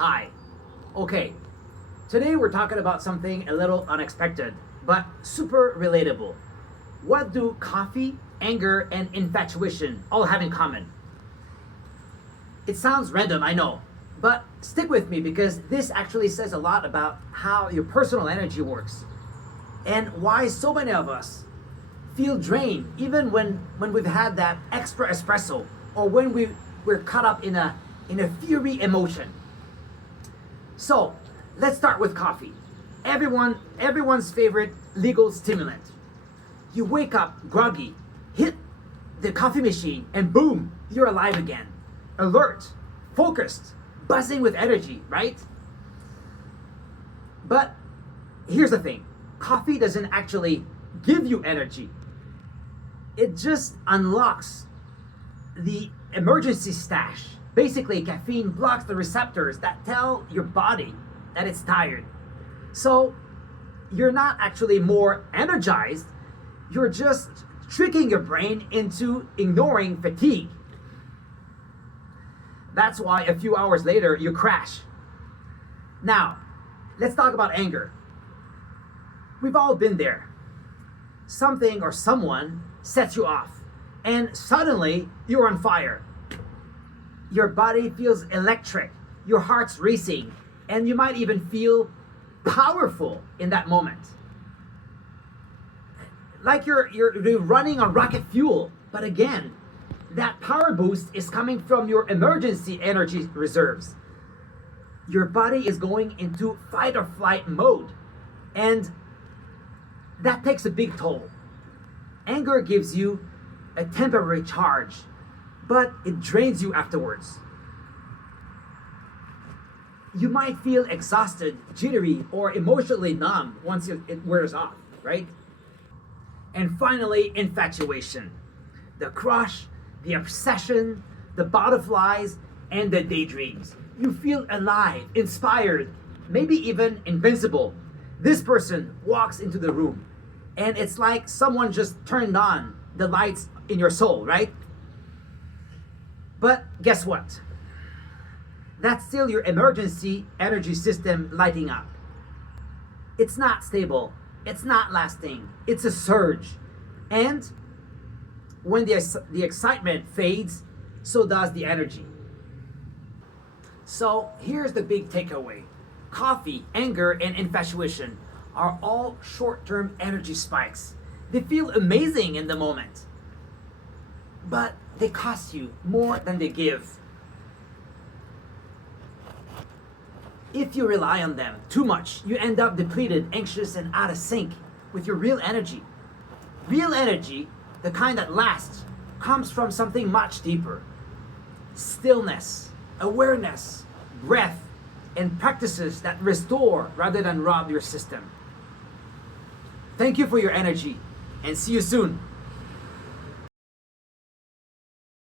Hi. Okay, today we're talking about something a little unexpected, but super relatable. What do coffee, anger, and infatuation all have in common? It sounds random, I know, but stick with me because this actually says a lot about how your personal energy works and why so many of us feel drained even when we've had that extra espresso or when we're caught up in a fury emotion. So let's start with coffee. Everyone's favorite legal stimulant. You wake up groggy, hit the coffee machine, and boom, you're alive again. Alert, focused, buzzing with energy, right? But here's the thing. Coffee doesn't actually give you energy. It just unlocks the emergency stash. Basically, caffeine blocks the receptors that tell your body that it's tired. So you're not actually more energized, you're just tricking your brain into ignoring fatigue. That's why a few hours later you crash. Now, let's talk about anger. We've all been there. Something or someone sets you off, and suddenly you're on fire. Your body feels electric, your heart's racing, and you might even feel powerful in that moment. Like you're running on rocket fuel, but again, that power boost is coming from your emergency energy reserves. Your body is going into fight or flight mode, and that takes a big toll. Anger gives you a temporary charge, but it drains you afterwards. You might feel exhausted, jittery, or emotionally numb once it wears off, right? And finally, infatuation. The crush, the obsession, the butterflies, and the daydreams. You feel alive, inspired, maybe even invincible. This person walks into the room, and it's like someone just turned on the lights in your soul, right? But guess what? That's still your emergency energy system lighting up. It's not stable. It's not lasting. It's a surge. And when the excitement fades, so does the energy. So here's the big takeaway. Coffee, anger, and infatuation are all short-term energy spikes. They feel amazing in the moment, but they cost you more than they give. If you rely on them too much, you end up depleted, anxious, and out of sync with your real energy. Real energy, the kind that lasts, comes from something much deeper. Stillness, awareness, breath, and practices that restore rather than rob your system. Thank you for your energy, and see you soon.